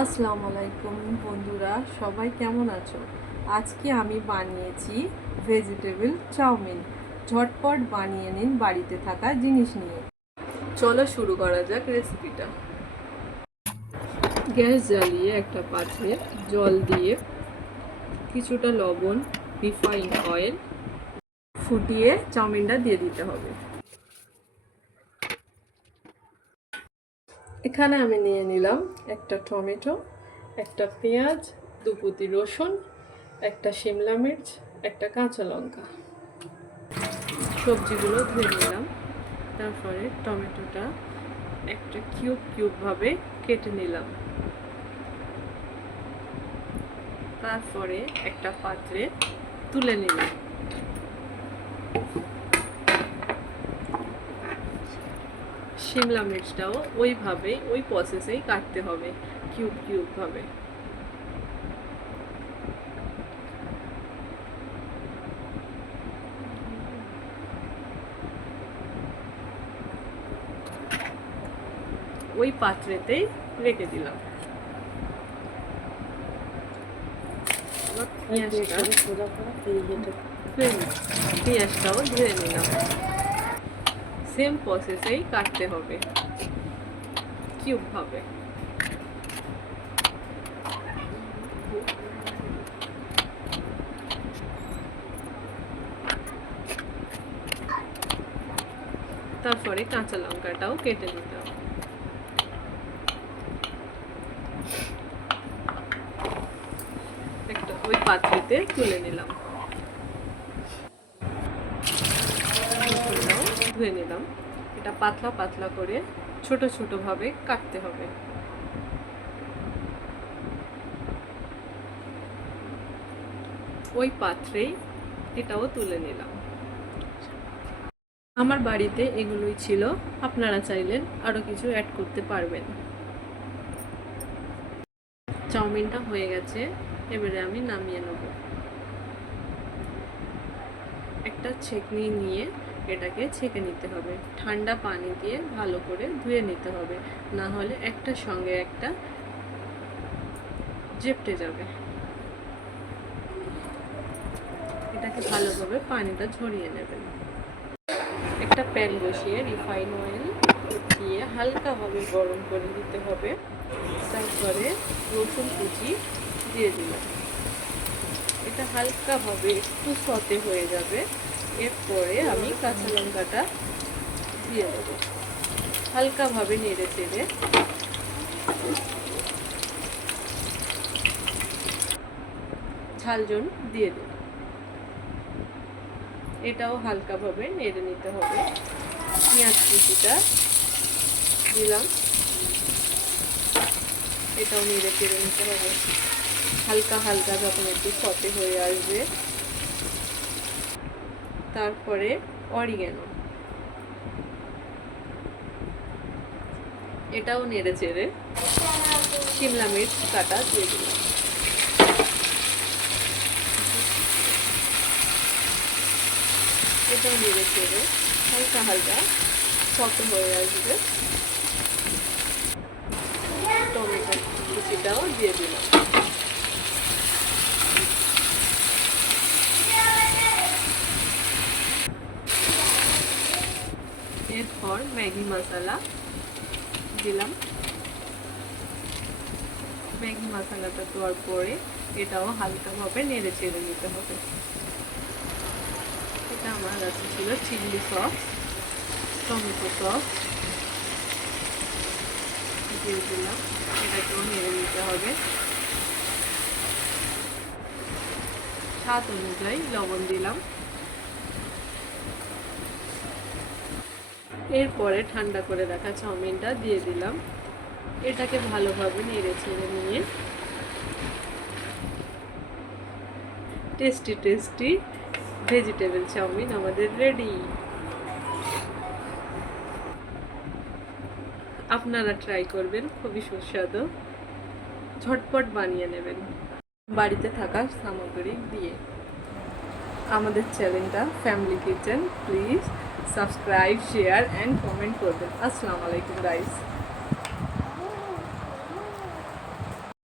আসসালামু আলাইকুম বন্ধুরা, সবাই কেমন আছো? আজকে আমি বানিয়েছি ভেজিটেবল চাউমিন। ঝটপট বানিয়ে নিন বাড়িতে থাকা জিনিস নিয়ে। চলো শুরু করা যাক রেসিপিটা। গ্যাস জ্বালিয়ে একটা পাত্রে জল দিয়ে কিছুটা লবণ, রিফাইন অয়েল ফুটিয়ে চাউমিনটা দিয়ে দিতে হবে। এখানে আমি নিয়ে নিলাম একটা টমেটো, একটা পেঁয়াজ, দুপুতি রসুন, একটা শিমলা মির্চ, একটা কাঁচা লঙ্কা। সবজিগুলো ধুয়ে নিলাম। তারপরে টমেটোটা একটা কিউব কিউব ভাবে কেটে নিলাম। তারপরে একটা পাত্রে তুলে নিলাম। শিমলা মির্চটাও ওইভাবেই ওই প্রসেসেই কাটতে হবে, কিউব কিউব ভাবে। ওই পাত্রেতেই রেখে দিলাম। পেঁয়াজটাও ধুয়ে নিলাম। সেম প্রসেসেই কাটতে হবে, কিউব ভাবে। তারপরে কাঁচা লঙ্কাটাও কেটে নিতে হবে। একটা ওই পাত্রেতে তুলে নিলাম। ধুয়ে নিলাম। এটা পাতলা পাতলা করে ছোট ছোট ভাবে কাটতে হবে। ওই পাত্রেই এটাও তুলে নিলাম। আমার বাড়িতে এগুলোই ছিল, আপনারা চাইলেন আরো কিছু অ্যাড করতে পারবেন। চাউমিনটা হয়ে গেছে, এবারে আমি নামিয়ে নেব। একটা ছেঁকনি নিয়ে এটাকে ছেঁকে নিতে হবে। ঠান্ডা পানি দিয়ে ভালো করে ধুয়ে নিতে হবে, না হলে একটার সঙ্গে একটা চেপটে যাবে। এটাকে ভালোভাবে পানিটা ঝরিয়ে নেবেন। একটা প্যান বসিয়ে রিফাইন অয়েল দিয়ে হালকাভাবে গরম করে দিতে হবে। তারপরে রসুন কুচি দিয়ে দিলাম। এটা হালকাভাবে একটু সতে হয়ে যাবে। এরপরে আমি কাঁচা লঙ্কাটা দিয়ে দেবো। হালকাভাবে নেড়ে চেড়ে ঝালজন দিয়ে দেব। এটাও হালকাভাবে নেড়ে নিতে হবে। পেঁয়াজ কুচিটা দিলাম, এটাও নেড়ে চেড়ে নিতে হবে। হালকা হালকা যখন একটু সতে হয়ে আসবে, তারপরে অরিগ্যানো, এটাও নেড়ে চেড়ে শিমলা মির্চ কাটা দিয়ে দিলাম। এটাও নেড়ে চেড়ে হালকা হালকা সতে হয়ে আসবে। টমেটো কুচিটাও দিয়ে দিলাম। এরপর ম্যাগি মশলা দিলাম। ম্যাগি মশলাটা দেওয়ার পরে এটাও হালকাভাবে নেড়ে চেড়ে নিতে হবে। এটা আমার কাছে ছিল চিলি সস, টমেটো সস দিয়ে দিলাম। এটাকেও নেড়ে নিতে হবে। স্বাদ অনুযায়ী লবণ দিলাম। এরপরে ঠান্ডা করে রাখা চাউমিনটা দিয়ে দিলাম। এটাকে ভালোভাবে নেড়ে চেড়ে নিয়ে টেস্টি টেস্টি ভেজিটেবল চাউমিন আমাদের রেডি। আপনারা ট্রাই করবেন, খুবই সুস্বাদু। ঝটপট বানিয়ে নেবেন বাড়িতে থাকা সামগ্রী দিয়ে। আমাদের চ্যানেলটা family kitchen, please subscribe, share and comment করবেন। আসসালামু আলাইকুম গাইস।